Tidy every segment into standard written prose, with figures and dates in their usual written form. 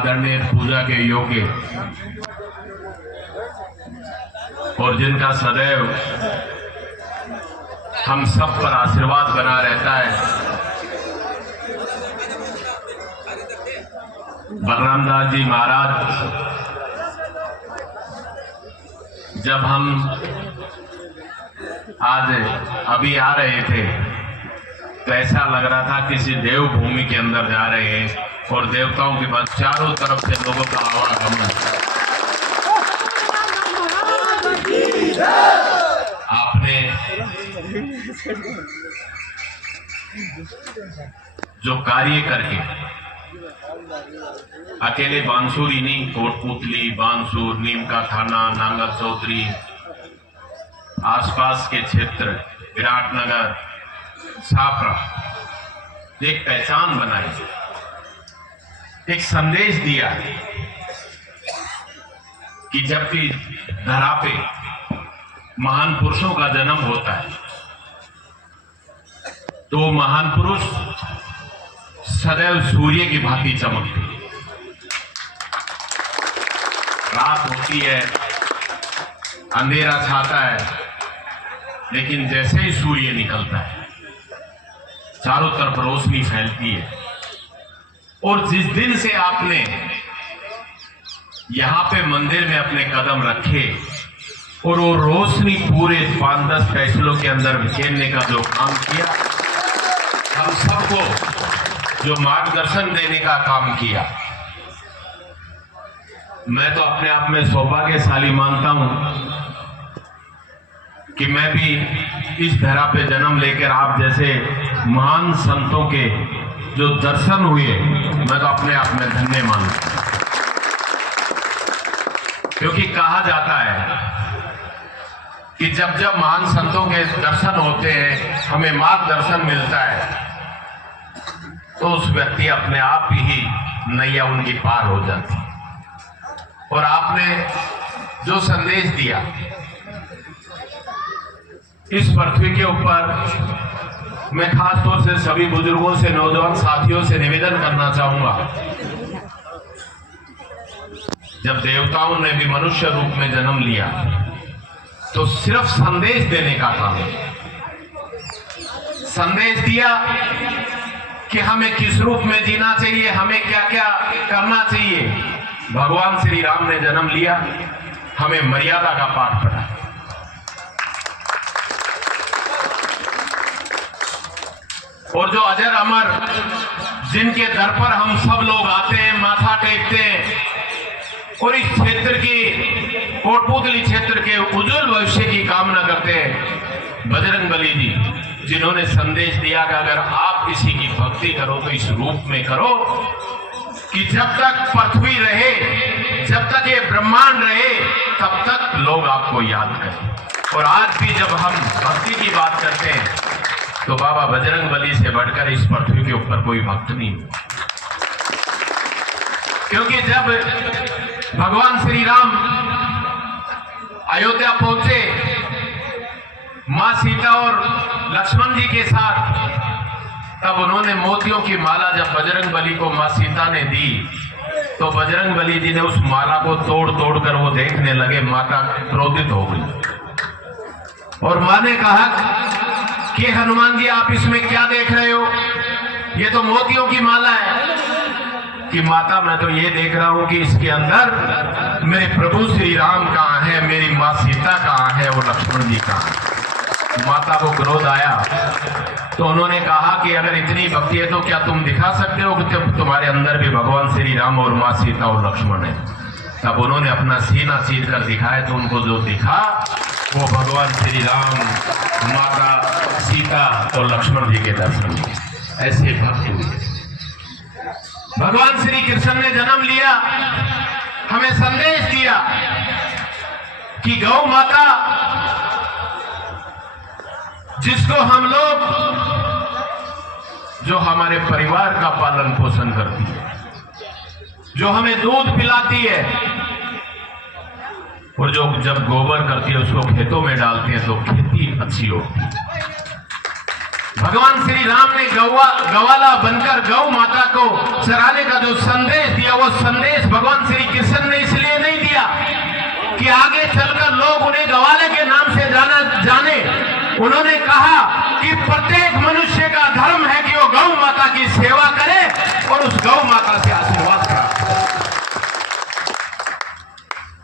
आदरणीय पूजा के योग्य और जिनका सदैव हम सब पर आशीर्वाद बना रहता है, बलराम दास जी महाराज। जब हम आज अभी आ रहे थे तो ऐसा लग रहा था किसी देवभूमि के अंदर जा रहे हैं और देवताओं के बाद चारों तरफ से लोगों का आवागमन। आपने जो कार्य करके अकेले बांसुर ही नहीं, कोटपुतली, बांसुर, नीम का थाना, नांगल चौधरी, आसपास के क्षेत्र, विराटनगर, छापरा, एक पहचान बनाई, एक संदेश दिया कि जब भी धरा पे महान पुरुषों का जन्म होता है तो महान पुरुष सदैव सूर्य की भांति चमकते। रात होती है, अंधेरा छाता है, लेकिन जैसे ही सूर्य निकलता है चारों तरफ रोशनी फैलती है। और जिस दिन से आपने यहां पे मंदिर में अपने कदम रखे और वो रोशनी पूरे 5-10 फैसलों के अंदर बिखेरने का जो काम किया, हम सबको जो मार्गदर्शन देने का काम किया, मैं तो अपने आप में सौभाग्यशाली मानता हूं कि मैं भी इस धरा पे जन्म लेकर आप जैसे महान संतों के जो दर्शन हुए, मैं तो अपने आप में धन्य मानता हूं। क्योंकि कहा जाता है कि जब जब महान संतों के दर्शन होते हैं, हमें मार्गदर्शन मिलता है, तो उस व्यक्ति अपने आप ही नैया उनकी पार हो जाती। और आपने जो संदेश दिया, इस पृथ्वी के ऊपर मैं खास तौर से सभी बुजुर्गों से, नौजवान साथियों से निवेदन करना चाहूंगा, जब देवताओं ने भी मनुष्य रूप में जन्म लिया तो सिर्फ संदेश देने का काम है। संदेश दिया कि हमें किस रूप में जीना चाहिए, हमें क्या क्या करना चाहिए। भगवान श्री राम ने जन्म लिया, हमें मर्यादा का पाठ पढ़ा। और जो अजर अमर, जिनके दर पर हम सब लोग आते हैं, माथा टेकते हैं और इस क्षेत्र की, कोटपुतली क्षेत्र के उज्जवल भविष्य की कामना करते हैं, बजरंगबली जी, जिन्होंने संदेश दिया कि अगर आप किसी की भक्ति करो तो इस रूप में करो कि जब तक पृथ्वी रहे, जब तक ये ब्रह्मांड रहे, तब तक लोग आपको याद करें। और आज भी जब हम भक्ति की बात करते हैं तो बाबा बजरंगबली से बढ़कर इस पृथ्वी के ऊपर कोई भक्त नहीं। क्योंकि जब भगवान श्री राम अयोध्या पहुंचे, मां सीता और लक्ष्मण जी के साथ, तब उन्होंने मोतियों की माला जब बजरंगबली को मां सीता ने दी तो बजरंगबली जी ने उस माला को तोड़ तोड़ कर वो देखने लगे। माता क्रोधित हो गई और मां ने कहा कि हनुमान जी, आप इसमें क्या देख रहे हो, ये तो मोतियों की माला है। कि माता, मैं तो ये देख रहा हूं कि इसके अंदर मेरे प्रभु श्री राम कहाँ है, मेरी मां सीता कहाँ है, वो लक्ष्मण जी कहाँ है। माता को क्रोध आया तो उन्होंने कहा कि अगर इतनी भक्ति है तो क्या तुम दिखा सकते हो कि तुम्हारे अंदर भी भगवान श्री राम और मां सीता और लक्ष्मण है। तब उन्होंने अपना सीना चीर कर दिखाया तो उनको जो दिखा वो भगवान श्री राम, माता सीता और लक्ष्मण जी के दर्शन हुए। ऐसे भक्त हुए। भगवान श्री कृष्ण ने जन्म लिया, हमें संदेश दिया कि गौ माता, जिसको हम लोग, जो हमारे परिवार का पालन पोषण करती है, जो हमें दूध पिलाती है और जो जब गोबर करती है उसको खेतों में डालती है तो खेती अच्छी होती है। भगवान श्री राम ने गवाला बनकर गौ माता को चराने का जो संदेश दिया, वो संदेश भगवान श्री कृष्ण ने इसलिए नहीं दिया कि आगे चलकर लोग उन्हें ग्वाले के नाम से जाने। उन्होंने कहा कि प्रत्येक मनुष्य का धर्म है कि वो गौ माता की सेवा करे और उस गौ माता से आशीर्वाद प्राप्त।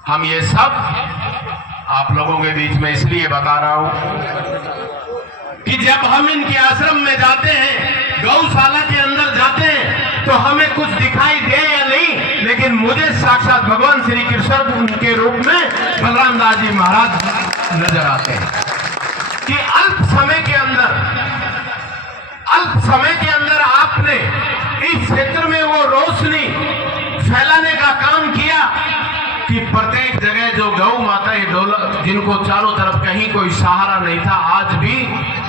हम ये सब आप लोगों के बीच में इसलिए बता रहा हूं कि जब हम इनके आश्रम में जाते हैं, गौशाला के अंदर जाते हैं, तो हमें कुछ दिखाई दे या नहीं, लेकिन मुझे साक्षात भगवान श्री कृष्ण के रूप में बलराम दास जी महाराज नजर आते हैं कि अल्प समय के अंदर आपने इस क्षेत्र में वो रोशनी फैलाने का काम किया कि प्रत्येक जगह जो गौ माता जिनको चारों तरफ कहीं कोई सहारा नहीं था, आज भी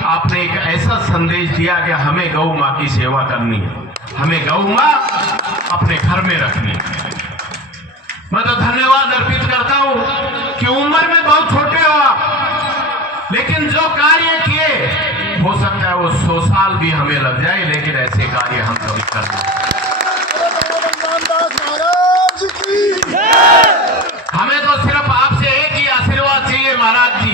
आपने एक ऐसा संदेश दिया कि हमें गौ माँ की सेवा करनी है, हमें गौ माँ अपने घर में रखनी है। मैं तो धन्यवाद अर्पित करता हूं कि उम्र में बहुत छोटे हो आप, लेकिन जो कार्य किए हो सकता है वो 100 साल भी हमें लग जाए, लेकिन ऐसे कार्य हम कभी कर नहीं। हमें तो सिर्फ आपसे एक ही आशीर्वाद चाहिए महाराज जी,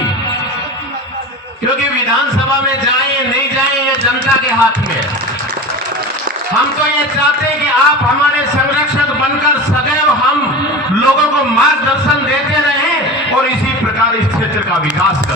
क्योंकि विधानसभा में जाएं नहीं जाएं ये जनता के हाथ में है। हम तो ये चाहते हैं कि आप हमारे संरक्षक बनकर सदैव हम लोगों को मार्गदर्शन देते रहें और इसी प्रकार इस क्षेत्र का विकास करें।